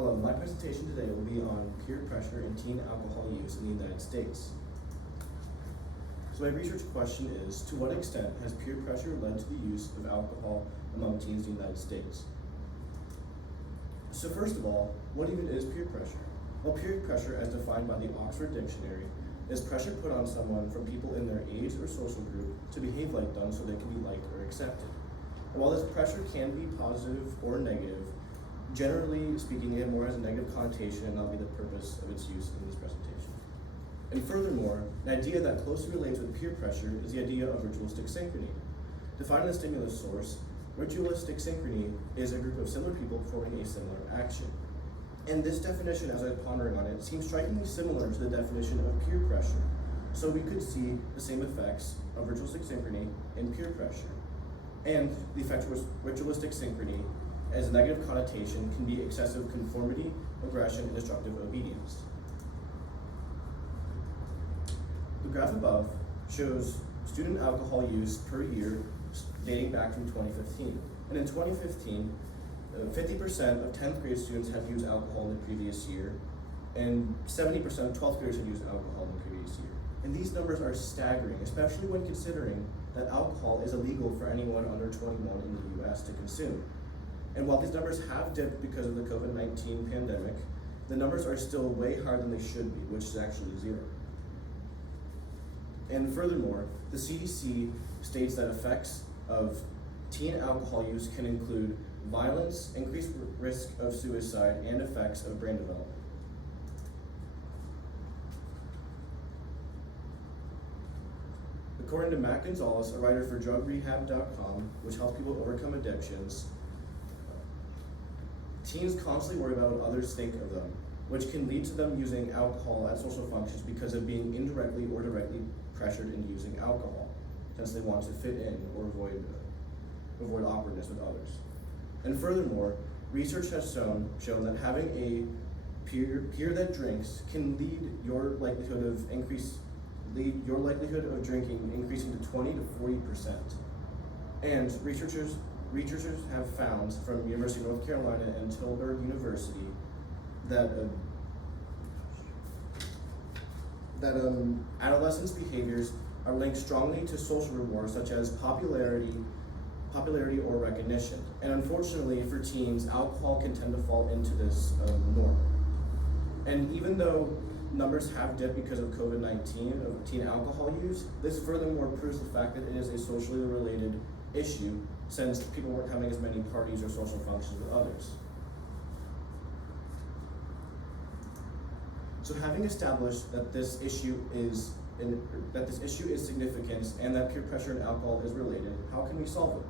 Hello, my presentation today will be on peer pressure and teen alcohol use in the United States. So my research question is, to what extent has peer pressure led to the use of alcohol among teens in the United States? So first of all, what even is peer pressure? Well, peer pressure, as defined by the Oxford Dictionary, is pressure put on someone from people in their age or social group to behave like them so they can be liked or accepted. And while this pressure can be positive or negative, generally speaking, it more has a negative connotation and not be the purpose of its use in this presentation. And furthermore, an idea that closely relates with peer pressure is the idea of ritualistic synchrony. Defined in the stimulus source, ritualistic synchrony is a group of similar people performing a similar action. And this definition, as I was pondering on it, seems strikingly similar to the definition of peer pressure. So we could see the same effects of ritualistic synchrony in peer pressure. And the effect of ritualistic synchrony as a negative connotation can be excessive conformity, aggression, and destructive obedience. The graph above shows student alcohol use per year dating back from 2015. And in 2015, 50% of 10th grade students had used alcohol in the previous year, and 70% of 12th graders had used alcohol in the previous year. And these numbers are staggering, especially when considering that alcohol is illegal for anyone under 21 in the US to consume. And while these numbers have dipped because of the COVID-19 pandemic, the numbers are still way higher than they should be, which is actually zero. And furthermore, the CDC states that effects of teen alcohol use can include violence, increased risk of suicide, and effects of brain development. According to Matt Gonzalez, a writer for DrugRehab.com, which helps people overcome addictions, teens constantly worry about what others think of them, which can lead to them using alcohol at social functions because of being indirectly or directly pressured into using alcohol, since they want to fit in or avoid awkwardness with others. And furthermore, research has shown that having a peer that drinks can lead your likelihood of drinking increasing to 20 to 40%. And researchers have found from University of North Carolina and Tilburg University that adolescents' behaviors are linked strongly to social rewards such as popularity or recognition. And unfortunately for teens, alcohol can tend to fall into this norm. And even though numbers have dipped because of COVID-19 of teen alcohol use, this furthermore proves the fact that it is a socially related issue, since people weren't having as many parties or social functions with others. So having established that this issue is significant and that peer pressure and alcohol is related, how can we solve it?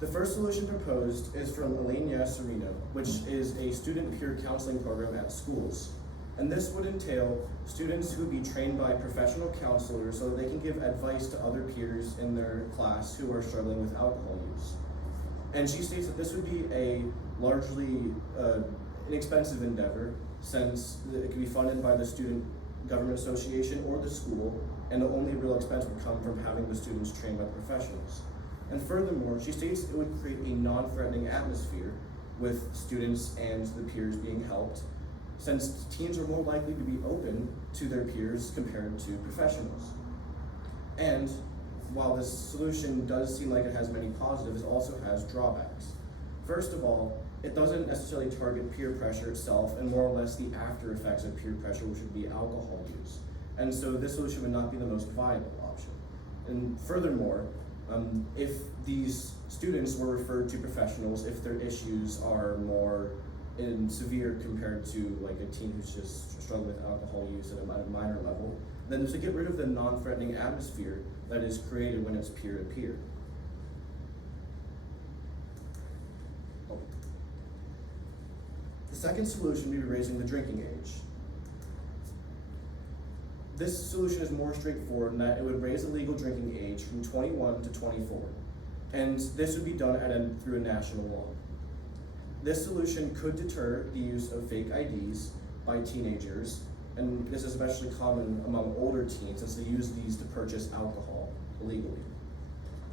The first solution proposed is from Elaine Yasserino, which is a student peer counseling program at schools. And this would entail students who would be trained by professional counselors so that they can give advice to other peers in their class who are struggling with alcohol use. And she states that this would be a largely inexpensive endeavor, since it can be funded by the Student Government Association or the school, and the only real expense would come from having the students trained by professionals. And furthermore, she states it would create a non-threatening atmosphere with students and the peers being helped, since teens are more likely to be open to their peers compared to professionals. And while this solution does seem like it has many positives, it also has drawbacks. First of all, it doesn't necessarily target peer pressure itself and more or less the after effects of peer pressure, which would be alcohol use. And so this solution would not be the most viable option. And furthermore, if these students were referred to professionals, if their issues are more severe compared to like a teen who's just struggling with alcohol use at a minor level, then to get rid of the non-threatening atmosphere that is created when it's peer-to-peer. The second solution would be raising the drinking age. This solution is more straightforward in that it would raise the legal drinking age from 21 to 24. And this would be done through a national law. This solution could deter the use of fake IDs by teenagers, and this is especially common among older teens since they use these to purchase alcohol illegally.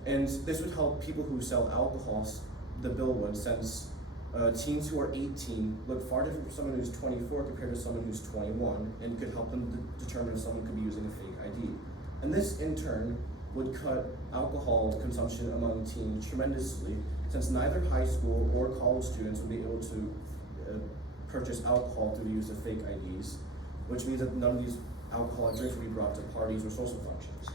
And this would help people who sell alcohol, the bill would, since teens who are 18 look far different from someone who's 24 compared to someone who's 21, and could help them determine if someone could be using a fake ID. And this, in turn, would cut alcohol consumption among teens tremendously, since neither high school or college students would be able to purchase alcohol through the use of fake IDs, which means that none of these alcoholic drinks will be brought to parties or social functions.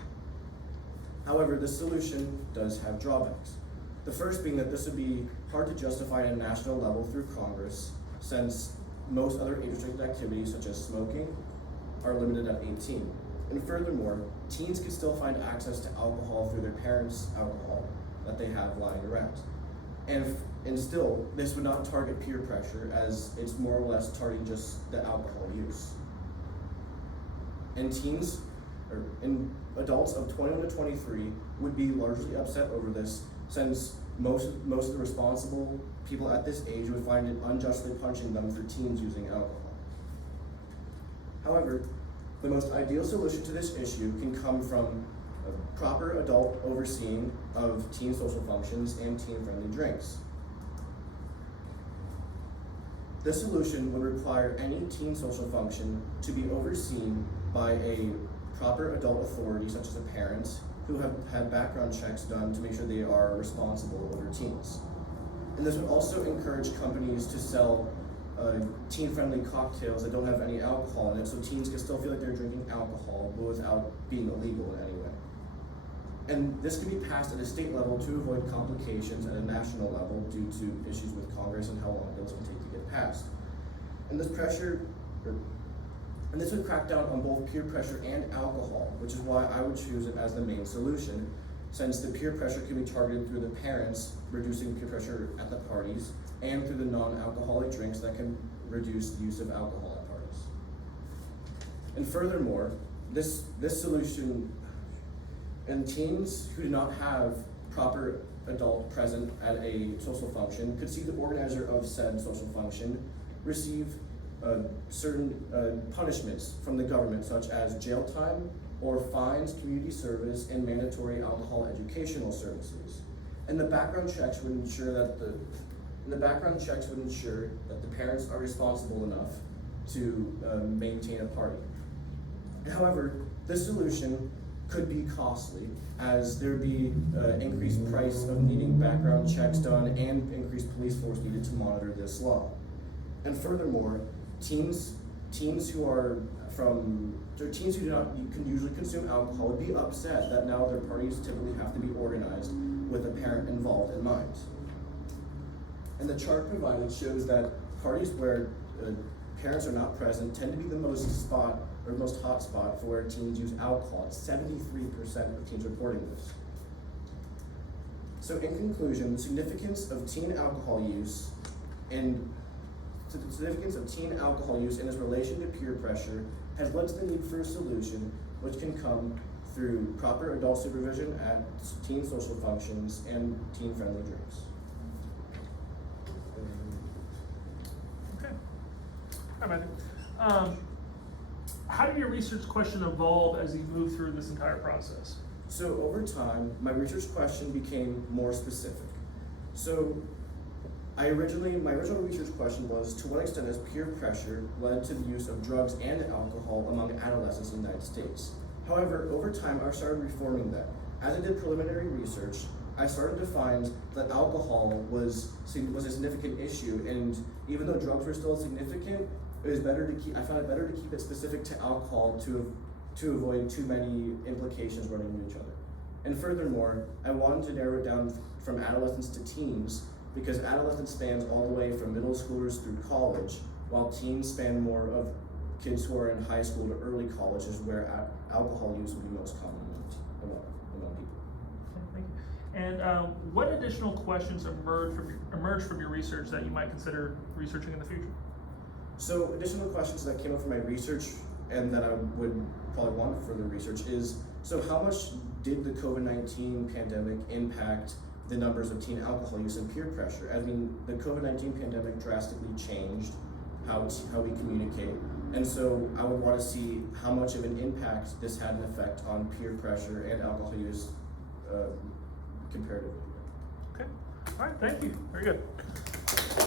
However, this solution does have drawbacks. The first being that this would be hard to justify at a national level through Congress, since most other age-restricted activities, such as smoking, are limited at 18. And furthermore, teens can still find access to alcohol through their parents' alcohol that they have lying around. And still, this would not target peer pressure, as it's more or less targeting just the alcohol use. And adults of 21 to 23 would be largely upset over this, since most of the responsible people at this age would find it unjustly punishing them for teens using alcohol. However, the most ideal solution to this issue can come from a proper adult overseeing of teen social functions and teen-friendly drinks. This solution would require any teen social function to be overseen by a proper adult authority, such as a parent, who have had background checks done to make sure they are responsible over teens. And this would also encourage companies to sell teen-friendly cocktails that don't have any alcohol in it, so teens can still feel like they're drinking alcohol, but without being illegal in any way. And this could be passed at a state level to avoid complications at a national level due to issues with Congress and how long bills can take to get passed. And this would crack down on both peer pressure and alcohol, which is why I would choose it as the main solution, since the peer pressure can be targeted through the parents, reducing peer pressure at the parties, and through the non-alcoholic drinks that can reduce the use of alcohol at parties. And furthermore, this solution, and teens who do not have proper adult present at a social function could see the organizer of said social function receive certain punishments from the government, such as jail time or fines, community service, and mandatory alcohol educational services. And the background checks would ensure that the parents are responsible enough to maintain a party. However, this solution could be costly, as there would be increased price of needing background checks done and increased police force needed to monitor this law. And furthermore, teens who do not can usually consume alcohol would be upset that now their parties typically have to be organized with a parent involved in mind. And the chart provided shows that parties where parents are not present tend to be the most hot spot for where teens use alcohol. It's 73% of teens reporting this. So in conclusion, the significance of teen alcohol use and its relation to peer pressure has led to the need for a solution, which can come through proper adult supervision at teen social functions and teen-friendly drinks. Okay. Hi, Matthew. How did your research question evolve as you moved through this entire process? So over time, my research question became more specific. So my original research question was, to what extent has peer pressure led to the use of drugs and alcohol among adolescents in the United States? However, over time, I started reforming that. As I did preliminary research, I started to find that alcohol was a significant issue, and even though drugs were still significant, I found it better to keep it specific to alcohol to avoid too many implications running into each other. And furthermore, I wanted to narrow it down from adolescents to teens, because adolescence spans all the way from middle schoolers through college, while teens span more of kids who are in high school to early college, is where alcohol use would be most common among people. Thank you. And what additional questions emerged from your research that you might consider researching in the future? So additional questions that came up from my research and that I would probably want further research is, so how much did the COVID-19 pandemic impact the numbers of teen alcohol use and peer pressure? I mean, the COVID-19 pandemic drastically changed how we communicate. And so I would want to see how much of an impact this had an effect on peer pressure and alcohol use comparatively. Okay, all right, thank you, very good.